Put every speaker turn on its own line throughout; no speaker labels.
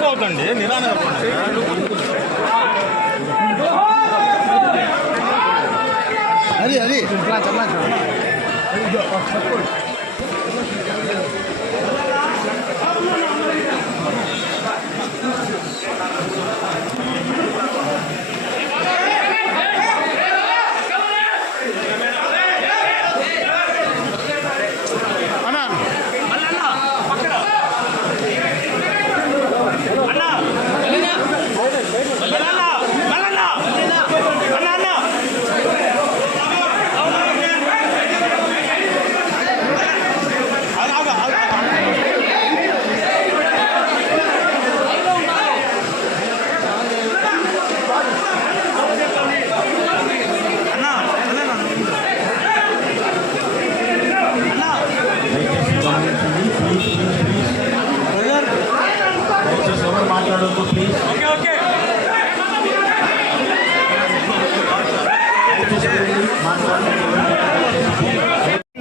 అవుతండి నిదానం
అది అది
మాట్లాడొద్దు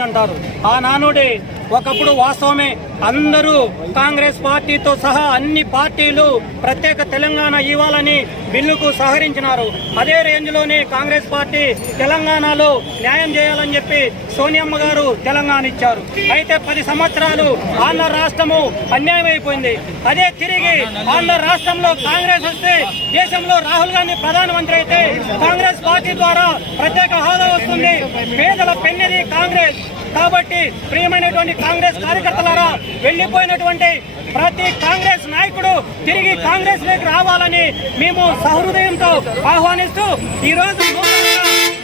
అంటారు. ఆ నానుడే ఒకప్పుడు వాస్తవమే. అందరూ కాంగ్రెస్ పార్టీతో సహా అన్ని పార్టీలు ప్రత్యేక తెలంగాణ ఇవ్వాలని బిల్లుకు సహకరించినారు. అదే రేంజ్లోనే కాంగ్రెస్ పార్టీ తెలంగాణలో న్యాయం చేయాలని చెప్పి సోనియమ్మ గారు తెలంగాణ ఇచ్చారు అయితే పది సంవత్సరాలు ఆంధ్ర రాష్ట్రము అన్యాయం అయిపోయింది అదే తిరిగి ఆంధ్ర రాష్ట్రంలో కాంగ్రెస్ వస్తే దేశంలో రాహుల్ గాంధీ ప్రధానమంత్రి అయితే కాంగ్రెస్ పార్టీ ద్వారా ప్రత్యేక హోదా వస్తుంది. పేదల పెన్నది కాంగ్రెస్. కాబట్టి ప్రియమైనటువంటి కాంగ్రెస్ కార్యకర్తలారా వెళ్ళిపోయినటువంటి ప్రతి కాంగ్రెస్ నాయకుడు తిరిగి కాంగ్రెస్లోకి రావాలని మేము సహృదయంతో ఆహ్వానిస్తూ ఈ రోజు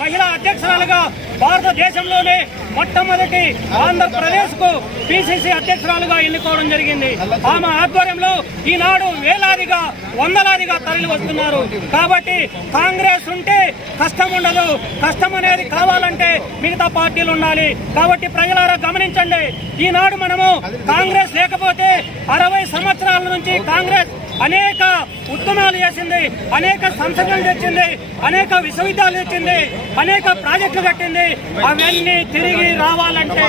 మహిళా అధ్యక్షురాలుగా భారతదేశంలోనే మొట్టమొదటి ఆంధ్రప్రదేశ్కు పిసిసి అధ్యక్షురాలుగా ఎన్నుకోవడం జరిగింది. ఆమె ఆధ్వర్యంలో ఈనాడు వేలాదిగా వందలాదిగా తరలి వస్తున్నారు. కాబట్టి కాంగ్రెస్ ఉంటే కష్టం ఉండదు. కష్టం అనేది కావాలంటే మిగతా పార్టీలు ఉండాలి. కాబట్టి ప్రజలారా గమనించండి. ఈనాడు మనము కాంగ్రెస్ లేకపోతే సంవత్సరాల నుంచి కాంగ్రెస్ అనేక ఉద్యమాలు చేసింది అనేక సంస్థలు తెచ్చింది అనేక విశ్వవిద్యాలయాలు తెచ్చింది అనేక ప్రాజెక్టులు కట్టింది. అవన్నీ తిరిగి రావాలంటే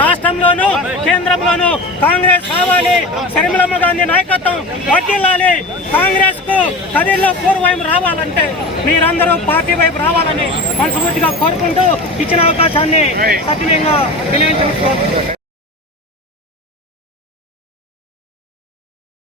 రాష్ట్రంలోనూ కేంద్రంలోనూ కాంగ్రెస్ రావాలి. శర్మిలమ్మ గాంధీ నాయకత్వం వర్దిల్లాలి కాంగ్రెస్కు కదిలో పూర్వం రావాలంటే మీరందరూ పార్టీ వైపు రావాలని మనస్ఫూర్తిగా కోరుకుంటూ ఇచ్చిన అవకాశాన్ని సత్యంగా వినియోగించుకోవచ్చు